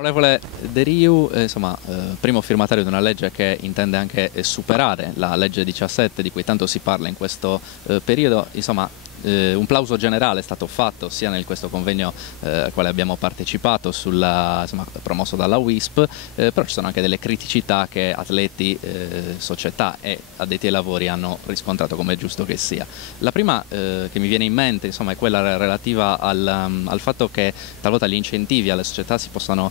Onorevole De Riu, primo firmatario di una legge che intende anche superare la legge 17 di cui tanto si parla in questo periodo, un plauso generale è stato fatto sia in questo convegno al quale abbiamo partecipato, promosso dalla WISP, però ci sono anche delle criticità che atleti, società e addetti ai lavori hanno riscontrato, come è giusto che sia. La prima che mi viene in mente è quella relativa al fatto che talvolta gli incentivi alle società si possano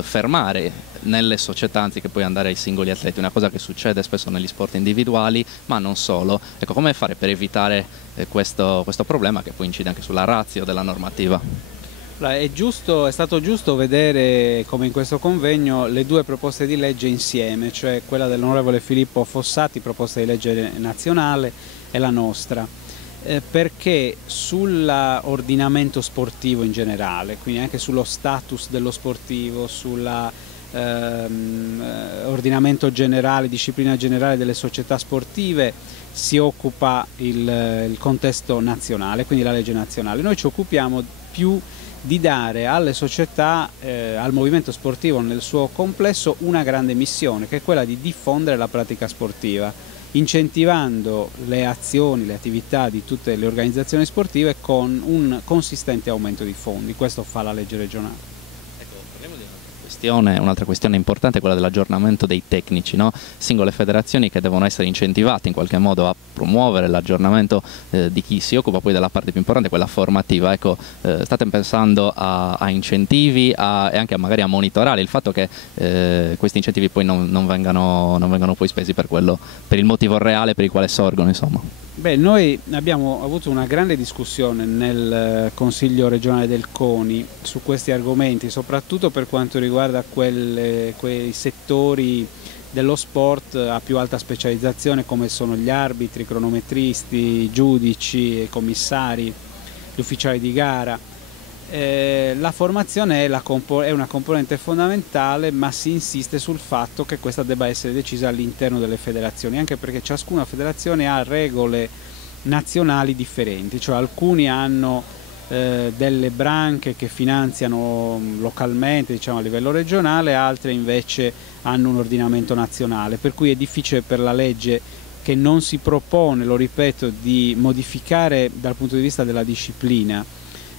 fermare nelle società anziché poi andare ai singoli atleti, una cosa che succede spesso negli sport individuali, ma non solo. Ecco, come fare per evitare questo problema che poi incide anche sulla ratio della normativa? È stato giusto vedere, come in questo convegno, le due proposte di legge insieme, cioè quella dell'onorevole Filippo Fossati, proposta di legge nazionale, e la nostra, perché sull'ordinamento sportivo in generale, quindi anche sullo status dello sportivo, sull'ordinamento generale, disciplina generale delle società sportive, si occupa il contesto nazionale, quindi la legge nazionale. Noi ci occupiamo più di dare alle società, al movimento sportivo nel suo complesso, una grande missione, che è quella di diffondere la pratica sportiva, incentivando le azioni, le attività di tutte le organizzazioni sportive con un consistente aumento di fondi. Questo fa la legge regionale. Un'altra questione importante è quella dell'aggiornamento dei tecnici, no? Singole federazioni che devono essere incentivate in qualche modo a promuovere l'aggiornamento di chi si occupa poi della parte più importante, quella formativa. Ecco, state pensando a incentivi e anche magari a monitorare il fatto che questi incentivi poi non vengano poi spesi per il motivo reale per il quale sorgono, insomma. Beh, noi abbiamo avuto una grande discussione nel Consiglio regionale del CONI su questi argomenti, soprattutto per quanto riguarda quei settori dello sport a più alta specializzazione, come sono gli arbitri, i cronometristi, i giudici, i commissari, gli ufficiali di gara. La formazione è una componente fondamentale, ma si insiste sul fatto che questa debba essere decisa all'interno delle federazioni, anche perché ciascuna federazione ha regole nazionali differenti, cioè alcuni hanno delle branche che finanziano localmente, diciamo a livello regionale, altre invece hanno un ordinamento nazionale, per cui è difficile per la legge, che non si propone, lo ripeto, di modificare dal punto di vista della disciplina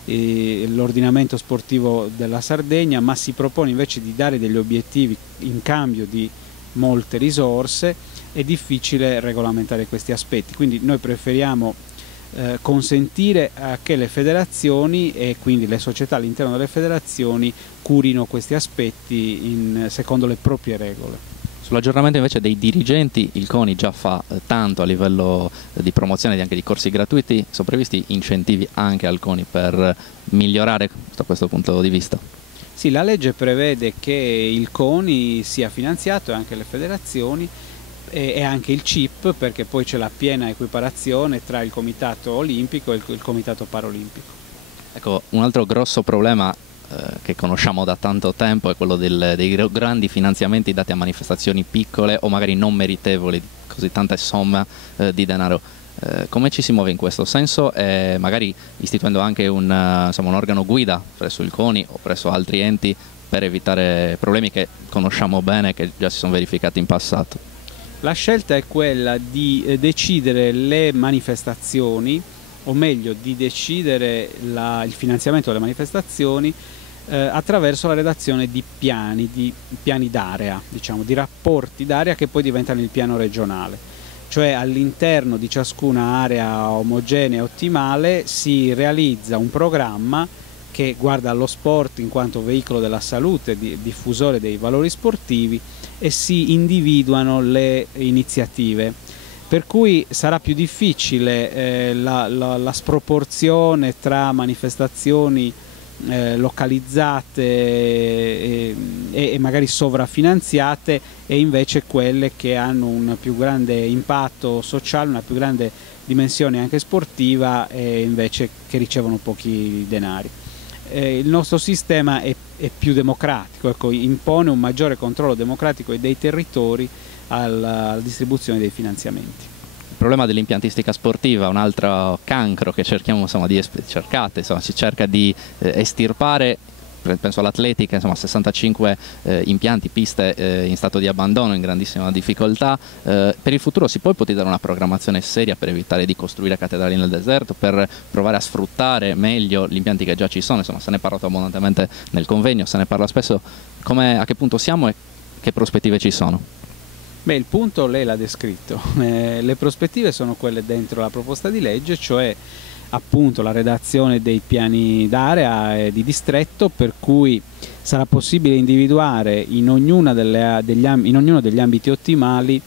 l'ordinamento sportivo della Sardegna, ma si propone invece di dare degli obiettivi in cambio di molte risorse. È difficile regolamentare questi aspetti, quindi noi preferiamo consentire che le federazioni e quindi le società all'interno delle federazioni curino questi aspetti secondo le proprie regole. Sull'aggiornamento invece dei dirigenti, il CONI già fa tanto a livello di promozione anche di corsi gratuiti. Sono previsti incentivi anche al CONI per migliorare da questo punto di vista? Sì, la legge prevede che il CONI sia finanziato e anche le federazioni e anche il CIP, perché poi c'è la piena equiparazione tra il Comitato Olimpico e il Comitato Paralimpico. Ecco, un altro grosso problema che conosciamo da tanto tempo è quello dei grandi finanziamenti dati a manifestazioni piccole o magari non meritevoli di così tante somme di denaro. Come ci si muove in questo senso, magari istituendo anche un organo guida presso il CONI o presso altri enti per evitare problemi che conosciamo bene e che già si sono verificati in passato? La scelta è quella di decidere le manifestazioni, o meglio di decidere il finanziamento delle manifestazioni attraverso la redazione di piani d'area, diciamo, di rapporti d'area che poi diventano il piano regionale. Cioè all'interno di ciascuna area omogenea e ottimale si realizza un programma che guarda allo sport in quanto veicolo della salute, diffusore dei valori sportivi, e si individuano le iniziative. Per cui sarà più difficile la sproporzione tra manifestazioni localizzate e magari sovrafinanziate e invece quelle che hanno un più grande impatto sociale, una più grande dimensione anche sportiva e invece che ricevono pochi denari. Il nostro sistema è più democratico, ecco, impone un maggiore controllo democratico dei territori alla distribuzione dei finanziamenti. Il problema dell'impiantistica sportiva, un altro cancro che cerchiamo si cerca di estirpare penso all'atletica, insomma 65 impianti, piste in stato di abbandono, in grandissima difficoltà. Per il futuro si può ipotizzare una programmazione seria per evitare di costruire cattedrali nel deserto, per provare a sfruttare meglio gli impianti che già ci sono? Insomma, se ne è parlato abbondantemente nel convegno, se ne parla spesso. A che punto siamo e che prospettive ci sono? Beh, il punto lei l'ha descritto. Le prospettive sono quelle dentro la proposta di legge, cioè appunto la redazione dei piani d'area e di distretto, per cui sarà possibile individuare in ognuno degli ambiti ottimali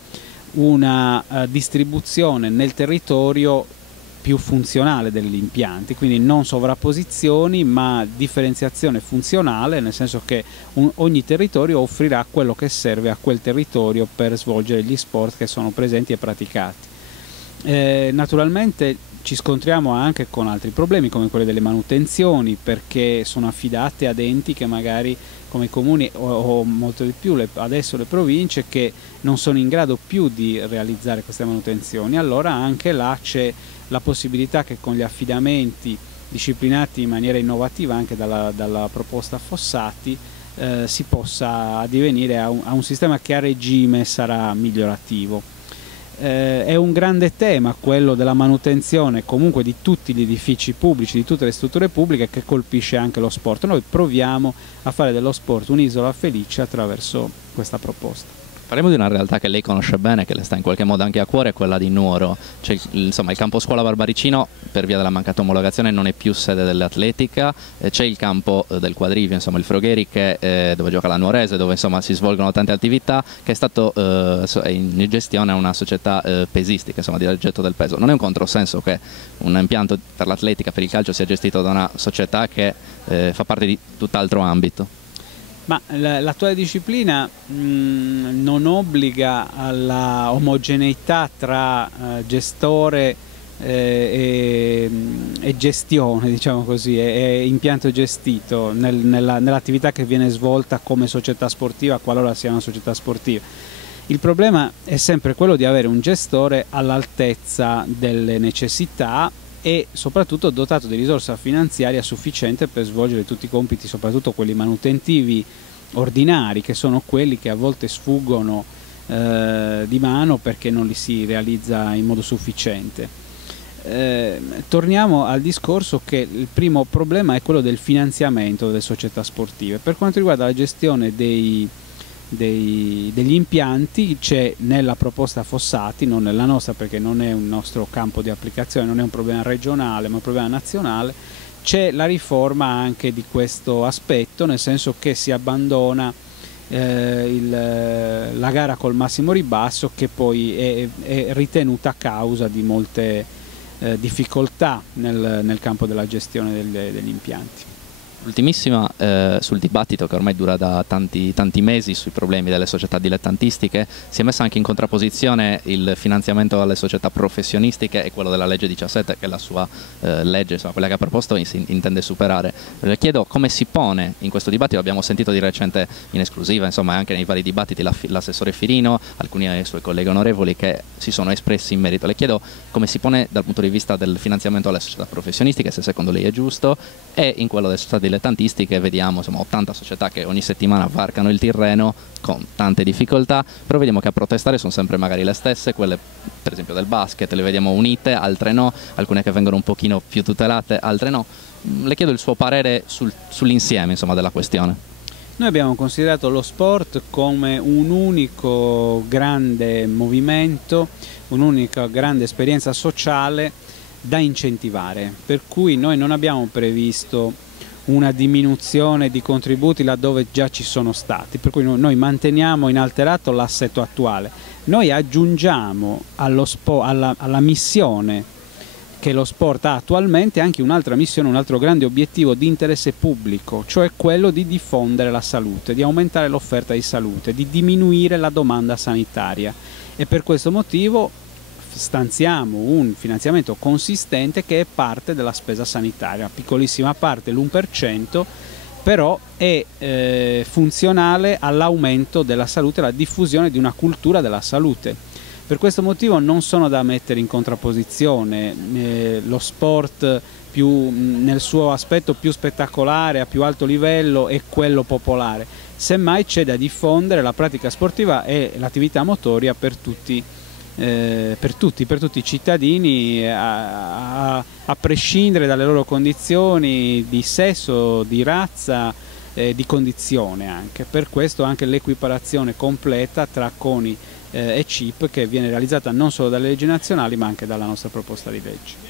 una distribuzione nel territorio più funzionale degli impianti, quindi non sovrapposizioni ma differenziazione funzionale, nel senso che ogni territorio offrirà quello che serve a quel territorio per svolgere gli sport che sono presenti e praticati. Naturalmente ci scontriamo anche con altri problemi come quelli delle manutenzioni, perché sono affidate ad enti che magari come i comuni o molto di più adesso le province, che non sono in grado più di realizzare queste manutenzioni. Allora anche là c'è la possibilità che con gli affidamenti disciplinati in maniera innovativa anche dalla proposta Fossati si possa addivenire a un sistema che a regime sarà migliorativo. È un grande tema quello della manutenzione comunque di tutti gli edifici pubblici, di tutte le strutture pubbliche, che colpisce anche lo sport. Noi proviamo a fare dello sport un'isola felice attraverso questa proposta. Parliamo di una realtà che lei conosce bene, che le sta in qualche modo anche a cuore, quella di Nuoro. Cioè, insomma, il campo scuola Barbaricino, per via della mancata omologazione, non è più sede dell'atletica. C'è il campo del Quadrivio, insomma il Frogheri, dove gioca la Nuorese, dove insomma si svolgono tante attività, che è stato in gestione a una società pesistica, insomma di getto del peso. Non è un controsenso che un impianto per l'atletica, per il calcio, sia gestito da una società che fa parte di tutt'altro ambito? Ma l'attuale disciplina non obbliga alla omogeneità tra gestore e gestione, diciamo così, e impianto gestito nell'attività che viene svolta come società sportiva, qualora sia una società sportiva. Il problema è sempre quello di avere un gestore all'altezza delle necessità e soprattutto dotato di risorsa finanziaria sufficiente per svolgere tutti i compiti, soprattutto quelli manutentivi ordinari, che sono quelli che a volte sfuggono di mano perché non li si realizza in modo sufficiente. Torniamo al discorso che il primo problema è quello del finanziamento delle società sportive. Per quanto riguarda la gestione degli impianti, c'è nella proposta Fossati, non nella nostra perché non è un nostro campo di applicazione, non è un problema regionale ma un problema nazionale, c'è la riforma anche di questo aspetto, nel senso che si abbandona la gara col massimo ribasso, che poi è ritenuta causa di molte difficoltà nel campo della gestione degli impianti. Ultimissima sul dibattito che ormai dura da tanti mesi sui problemi delle società dilettantistiche, si è messa anche in contrapposizione il finanziamento alle società professionistiche e quello della legge 17, che è la sua legge, insomma, quella che ha proposto, si intende superare. Le chiedo come si pone in questo dibattito. Abbiamo sentito di recente in esclusiva, insomma anche nei vari dibattiti, l'assessore Firino, alcuni suoi colleghi onorevoli che si sono espressi in merito. Le chiedo come si pone dal punto di vista del finanziamento alle società professionistiche, se secondo lei è giusto, e in quello delle società dilettantistiche vediamo insomma 80 società che ogni settimana varcano il Tirreno con tante difficoltà, però vediamo che a protestare sono sempre magari le stesse, quelle per esempio del basket, le vediamo unite, altre no, alcune che vengono un pochino più tutelate, altre no. Le chiedo il suo parere sull'insieme insomma della questione. Noi abbiamo considerato lo sport come un unico grande movimento, un'unica grande esperienza sociale da incentivare, per cui noi non abbiamo previsto una diminuzione di contributi laddove già ci sono stati, per cui noi manteniamo inalterato l'assetto attuale. Noi aggiungiamo alla missione che lo sport ha attualmente anche un'altra missione, un altro grande obiettivo di interesse pubblico, cioè quello di diffondere la salute, di aumentare l'offerta di salute, di diminuire la domanda sanitaria, e per questo motivo stanziamo un finanziamento consistente che è parte della spesa sanitaria, piccolissima parte, l'1%, però è funzionale all'aumento della salute, alla diffusione di una cultura della salute. Per questo motivo non sono da mettere in contrapposizione lo sport nel suo aspetto più spettacolare, a più alto livello, è quello popolare. Semmai c'è da diffondere la pratica sportiva e l'attività motoria per tutti i cittadini, a prescindere dalle loro condizioni di sesso, di razza, di condizione anche. Per questo anche l'equiparazione completa tra CONI e CIP, che viene realizzata non solo dalle leggi nazionali ma anche dalla nostra proposta di legge.